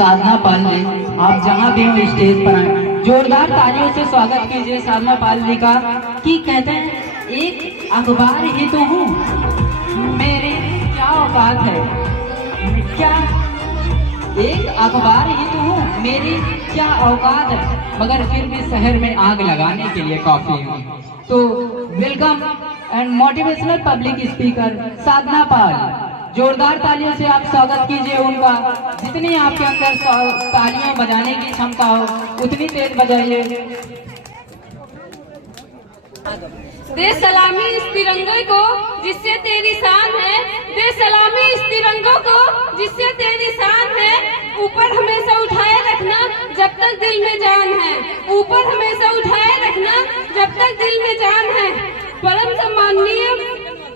साधना पाल जी, आप जहाँ भी हो स्टेज पर आए, जोरदार तालियों से स्वागत कीजिए साधना पाल जी का। कि कहते हैं एक अखबार ही तो हूँ, मेरे क्या औकात है, क्या एक अखबार ही तो हूँ, मेरी क्या औकात है, मगर फिर भी शहर में आग लगाने के लिए काफी हूँ। तो welcome and motivational public speaker Sadhana Pal, जोरदार तालियों से आप स्वागत कीजिए उनका। जितनी आपके अंदर तालियां बजाने की क्षमता हो उतनी तेज बजाइए। दे सलामी इस तिरंगे को जिससे तेरी शान है, दे सलामी इस तिरंगों को जिससे तेरी शान है। ऊपर हमेशा उठाए रखना जब तक दिल में जान है, ऊपर हमेशा उठाए रखना जब तक दिल में जान है। परम सम्माननीय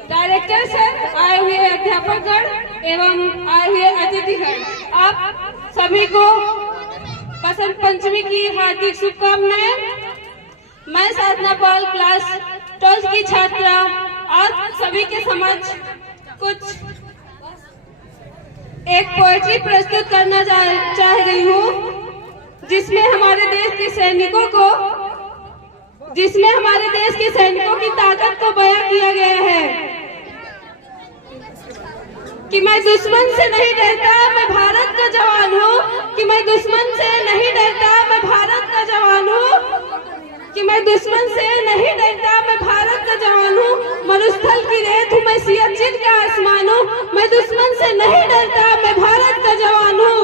डायरेक्टर सर, आए हुए अध्यापकगण एवं आए हुए अतिथिगण, आप सभी को बसंत पंचमी की हार्दिक शुभकामनाएं। मैं साधना पाल क्लास 12 की छात्रा आज सभी के समक्ष कुछ एक पोएट्री प्रस्तुत करना चाह रही हूँ, जिसमें हमारे देश के सैनिकों की ताकत को बयां किया गया है कि मैं दुश्मन से नहीं डरता, मैं भारत का जवान हूँ। कि मैं दुश्मन से नहीं डरता, मैं भारत का जवान हूँ। कि मैं दुश्मन से नहीं डरता, मैं भारत का जवान हूँ। मरुस्थल की रेत हूँ, मैं सियाचिन का आसमान हूँ। मैं दुश्मन से नहीं डरता, मैं भारत का जवान हूँ।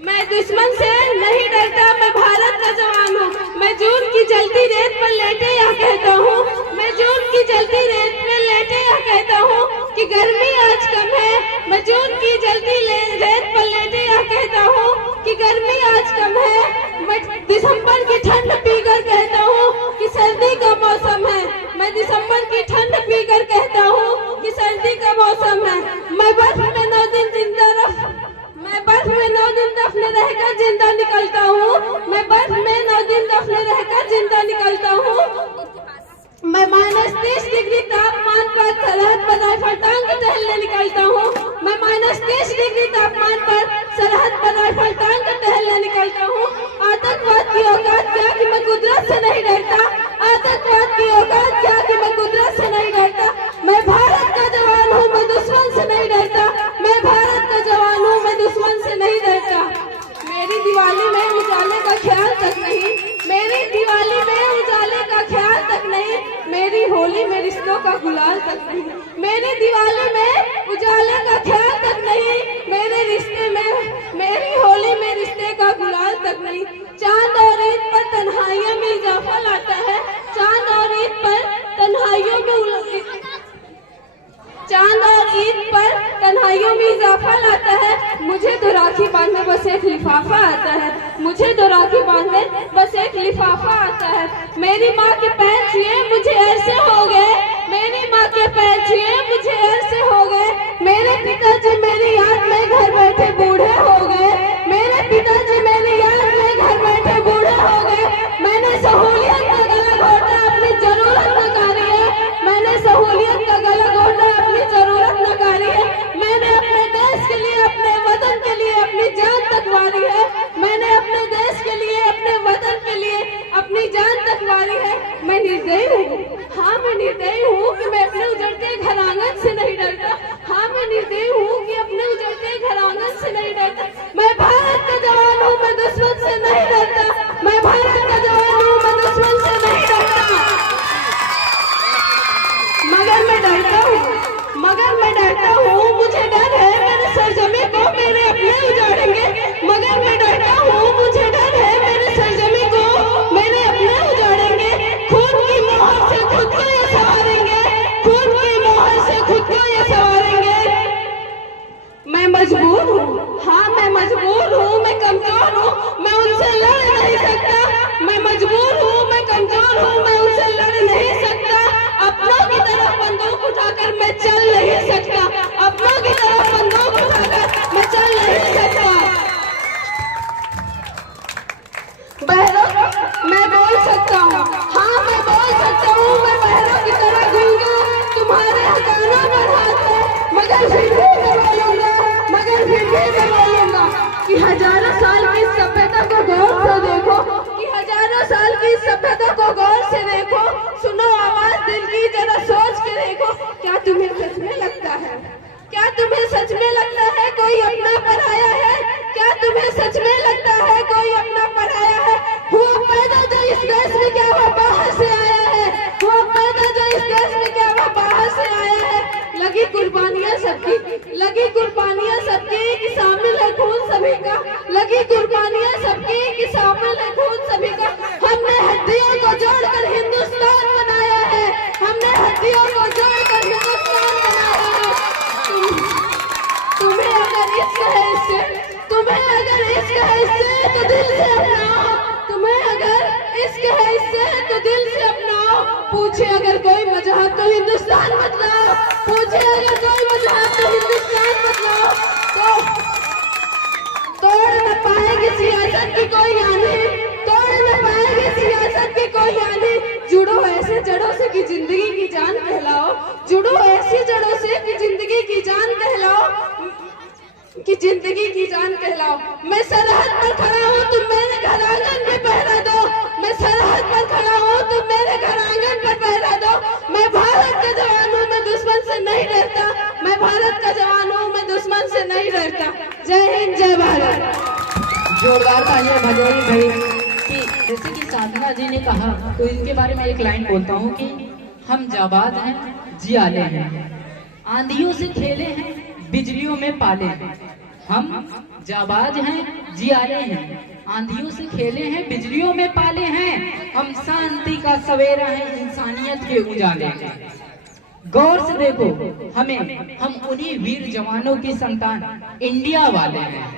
मैं दुश्मन से नहीं डरता, मैं भारत का जवान हूँ। मैं जून की जलती रेत पर लेटे यह कहता हूँ, मैं जून की जलती रेत पर लेटे यह कहता हूँ कि गर्मी आज कम है। मैं जून की जलती रेत पर लेटे यह कहता हूँ कि गर्मी आज कम है। मैं दिसंबर की ठंड पीकर कहता हूँ कि सर्दी का मौसम है। मैं दिसंबर की ठंड पीकर कहता हूँ कि सर्दी का मौसम है। मैं बर्फ में 9 दिन दफने रहकर जिंदा निकलता हूँ। मैं बर्फ में 9 दिन दफने रहकर जिंदा निकलता हूँ। मैं -30 डिग्री तापमान पर सरहद पर राइफल टांग टहलने निकलता हूँ। मैं -30 डिग्री तापमान पर सरहद पर राइफल टांग टहलने निकलता हूँ। आतंकवाद की औकात क्या कि मैं कुदरत से नहीं डरता, आतंकवाद की औकात क्या कि मैं कुदरत से नहीं डरता। मैं भारत का जवान हूँ, मैं दुश्मन से नहीं डरता। मैं भारत का जवान हूँ, मैं दुश्मन से नहीं डरता। मेरी दिवाली में उजाले का ख्याल तक नहीं, मेरी दिवाली में उजाले का ख्याल तक नहीं, मेरी होली में रिश्तों का गुलाल तक नहीं। मेरी दिवाली में उजाले का ख्याल तक नहीं, मेरे रिश्ते में, मेरी होली में रिश्ते का गुलाल तक नहीं। चांद और ईद पर तन्हाइयों में इजाफा लाता है, चांद और ईद पर तन्हाइयों में इजाफा लाता है। मुझे तो राखी बांधने बस एक लिफाफा आता है, मुझे तो राखी बांधने बस एक लिफाफा आता है। मेरी माँ के पैर छुए मुझे ऐसे हो गए, मेरी माँ के पैर छुए मुझे ऐसे हो गए। मेरे पिताजी मेरी याद में घर बैठे बूढ़े हो गए, मेरे पिताजी मेरी याद में घर बैठे बूढ़े हो गए। मैंने सहूलियत का गला घोटा अपनी जरूरत नकारी है, मैंने सहूलियत का गला घोटा अपनी जरूरत नकारी है। मैंने अपने देश के लिए, अपने वतन के लिए अपनी जान तक वारी है। मैंने अपने देश के लिए, अपने वतन के लिए अपनी जान तक वारी है। मैं निर्दयी हूँ, हाँ मैं निर्दयी हूँ कि मैं अपने उजड़ते घर आंगन से नहीं डरता। हाँ मैं निर्दयी हूँ कि अपने उजड़ते घर आंगन से नहीं डरता। कि हजारों साल की सभ्यता को गौर से देखो, कि हजारों साल की सभ्यता को गौर से देखो, सुनो आवाज दिल की, जरा सोच के देखो। क्या तुम्हें सच में लगता है, क्या तुम्हें सच में लगता है कोई अपना पराया है? क्या तुम्हें सच में लगता है कोई अपना पराया है? हुआ पैदा जो इस देश में, क्या वो बाहर से आया है? हुआ पैदा जो इस देश में, क्या वो बाहर से आया है? लगी कुर्बानियां सबकी, लगी कुर्बानियां सबकी कि शामिल है खून सभी का, लगी कुर्बानियां सबकी कि शामिल है खून सभी का। हमने हड्डियों को जोड़कर हिंदुस्तान बनाया है, हमने हड्डियों को जोड़कर हिंदुस्तान बनाया है। तुम्हें अगर इश्क है इससे, तुम्हें अगर इश्क है इससे तो दिल से अपनाओ, तुम्हें अगर इश्क है इससे तो दिल से अपनाओ। पूछे अगर कोई मजहब तो हिंदुस्तान बदलाओ, पूछे अगर कोई मजहब तो हिंदुस्तान बदलाओ। तो तोड़ न पाएगी सियासत की कोई आने, तोड़ न पाएगी सियासत की कोई आने। जुड़ो ऐसे जड़ों से कि जिंदगी की जान कहलाओ, जुड़ो ऐसी जड़ों से कि जिंदगी की जान कहलाओ, कि जिंदगी की जान कहलाओ। मैं सरहद पर खड़ा हूँ, तुम मेरे घर आंगन में पहरा दो। मैं सरहद पर खड़ा हूँ, तुम मेरे घर आंगन पर पहरा दो। मैं भारत का जवान हूँ, मैं दुश्मन से नहीं डरता। मैं भारत का जवान हूँ, मैं दुश्मन से नहीं डरता। जय हिंद, जय भारत। जोरदार तालियां बजाई भाई। कि जैसे कि साधना जी ने कहा, तो इनके बारे में एक लाइन बोलता हूँ कि हम जाबाज हैं, जियाले हैं, आंधियों से खेले हैं, बिजलियों में पाले हैं। हम जाबाज हैं, जियाले हैं, आंधियों से खेले हैं, बिजलियों में पाले हैं। हम शांति का सवेरा है, इंसानियत के उजाले हैं। गौर से देखो हमें, हम उन्हीं वीर जवानों की संतान इंडिया वाले हैं।